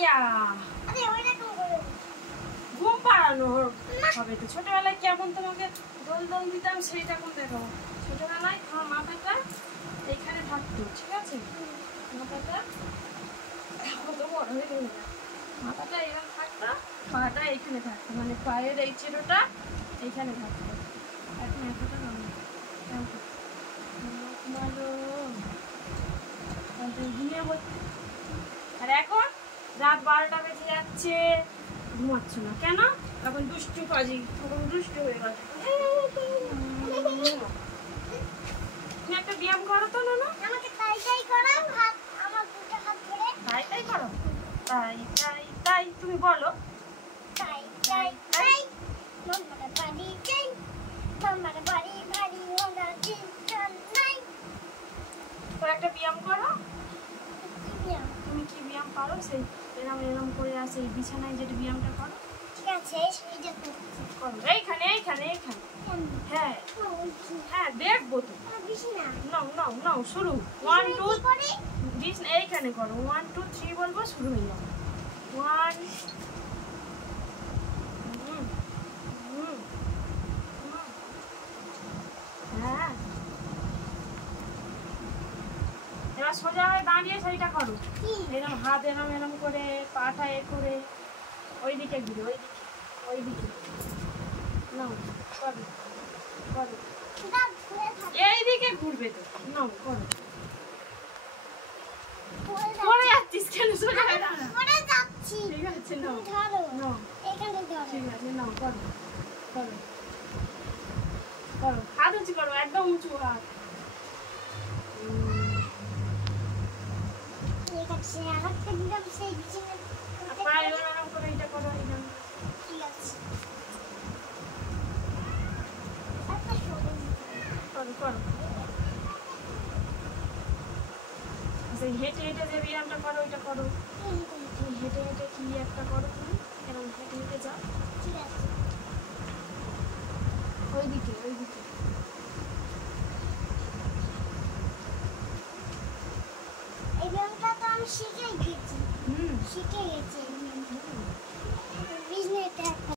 ইয়া ঘুম পাড়ানো হবে তো। ছোটবেলায় কেমন তোমাকে দোল দোল দিতাম সেইটা এখন দেখাবো। ছোটবেলায় তোমার মাথাটা এইখানে থাকতো, ঠিক আছে? মাথাটা কত বড় হয়ে গেল, মাথাটা এখানে থাকতো, পাটা এইখানে থাকতো, মানে পায়ের এই চিরোটা এইখানে থাকতো। এখন এতটা ভালো ঘুমিয়ে পড়তে। আর এখন রাত 12টা বেজে যাচ্ছে, ঘুমাচ্ছ না কেন? এখন দুষ্টু কাজী, তখন দুষ্টু হয়ে গেছে। তুমি একটা ব্যায়াম করো তো না? আমাকে তাই তাই করাও, হাত আমার দুটো হাত ধরে তাই তাই করো, তাই তাই তাই তুমি বলো তাই তাই তাই মামার বাড়ি যাই, মামার বাড়ি ভারী ওরা চিন্তান নাই। তো একটা ব্যায়াম করো। কি ব্যায়াম? তুমি কি ব্যায়াম পারো সেই এরম এরম করে আসে এই বিছানায় যেটা ব্যায়ামটা করো। ঠিক আছে, সেইটা করছি। করো এইখানে এইখানে এইখানে। হ্যাঁ হ্যাঁ দেখবো তো। বিছানা নাও নাও নাও শুরু। 1 2 করে এইখানে করো। 1 2 3 বলবো, শুরু হয়ে যাবে। 1 হ্যাঁ এবার সোজা হয়ে দাঁড়িয়ে সেইটা করো। এরম হাত এরম এরম করে পাটা এ করে ওইদিকে ঘুরে, ওইদিকে নাও করো করো। এইদিকে ঘুরবে তো, নাও করো। পড়ে যাচ্ছিস কেন? সোজা হয়ে দাঁড়া। পড়ে যাচ্ছি। ঠিক আছে নাও ধরো নাও। এখানে ধরো। ঠিক আছে নাও করো করো করো। হাত উঁচু করো, একদম উঁচু হাত। ঠিক আছে, আরেকটা দিলাম সেই বিছানা। পায়ে এরম করে এইটা করো, এইটা ঠিক আছে। একটা সরু করো করো। আচ্ছা হেঁটে হেঁটে যে ব্যায়ামটা করো ওইটা করো। হেঁটে হেঁটে কি একটা করো তুমি, এরকম হেঁটে হেঁটে যাও। ঠিক আছে। ওইদিকে ওইদিকে। এই ব্যায়ামটা তো আমি শিখে গেছি। শিখে গেছি